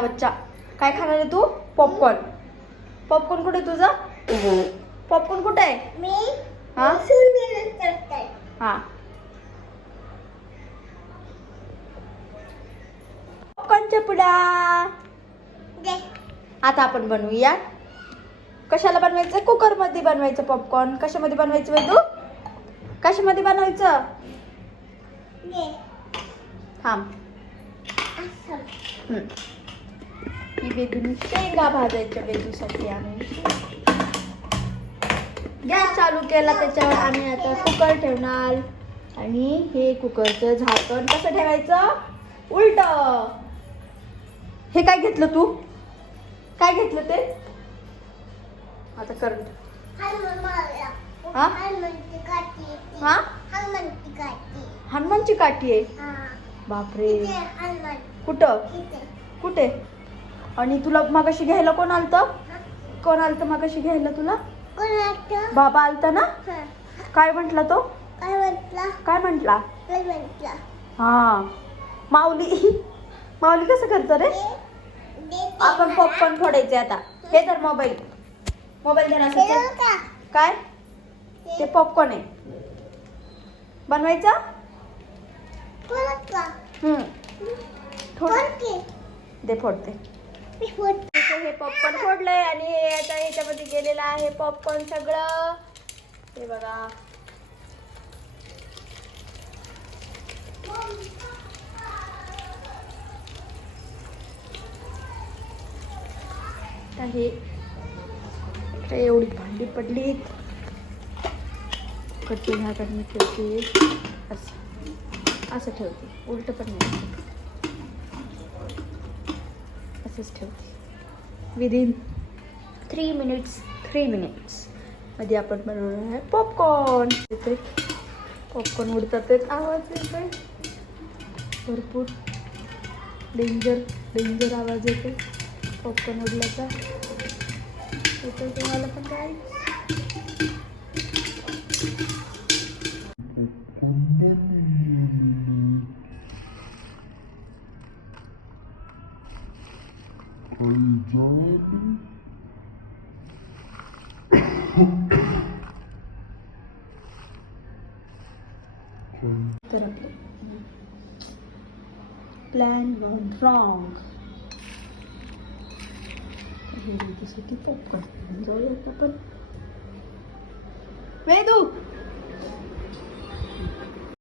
बच्चा काय खाणार आहे तू? पॉपकॉर्न. पॉपकॉर्न कुठे आहे तुझा? पॉपकॉर्न कुठे आहे? मी हा करते. हा पॉपकॉर्नच्या पुडा. आता आपण बनवूया. कशाला बनवायचं? कुकर मध्ये बनवायचं पॉपकॉर्न. कशामध्ये बनवायचं वेदू? कशामध्ये बनवायचं? थांब. ही वेदूने शेंगा भाजायच्या वेदूसाठी आम्ही गॅस चालू केला. त्याच्यावर आम्ही आता कुकर ठेवणार आणि हे कुकरचं झाकण कसं ठेवायचं? उलट. हे काय घेतलं तू? काय घेतलं ते? आता कर. हा? हा? हनुमानची काठी आहे. बापरे. कुठं? कुठे? आणि तुला मगाशी घ्यायला कोण आलतं? कोण आलतं मगाशी घ्यायला तुला? बाबा आलता ना? काय म्हंटला तो? काय म्हंटला? हा माऊली. माऊली कसं करतो रे? आपण पॉपकॉर्न फोडायचे आता. हे तर मोबाईल दे ना. काय ते? पॉपकॉर्न आहे बनवायचा. दे फोडते. हे पॉपकॉर्न फोडलंय आणि हे आता ह्याच्यामध्ये गेलेलं आहे पॉपकॉर्न सगळं. हे बघा. हे एवढी भांडी पडलीत. कच्ची झाकण ठेवते. असं ठेवते. उलट पण नाही, असंच ठेवते. विदिन 3 मिनिट्स मध्ये आपण बनवणार आहे पॉपकॉर्न. येते पॉपकॉर्न उडतात. आवाज येतोय भरपूर. डेंजर आवाज येतो पॉपकॉर्न उडल्याचा. येतो तुम्हाला पण काय? तर आपलं प्लॅन गॉन रॉंग. हे पॉपकॉर्न जाऊयात आपण. वेदू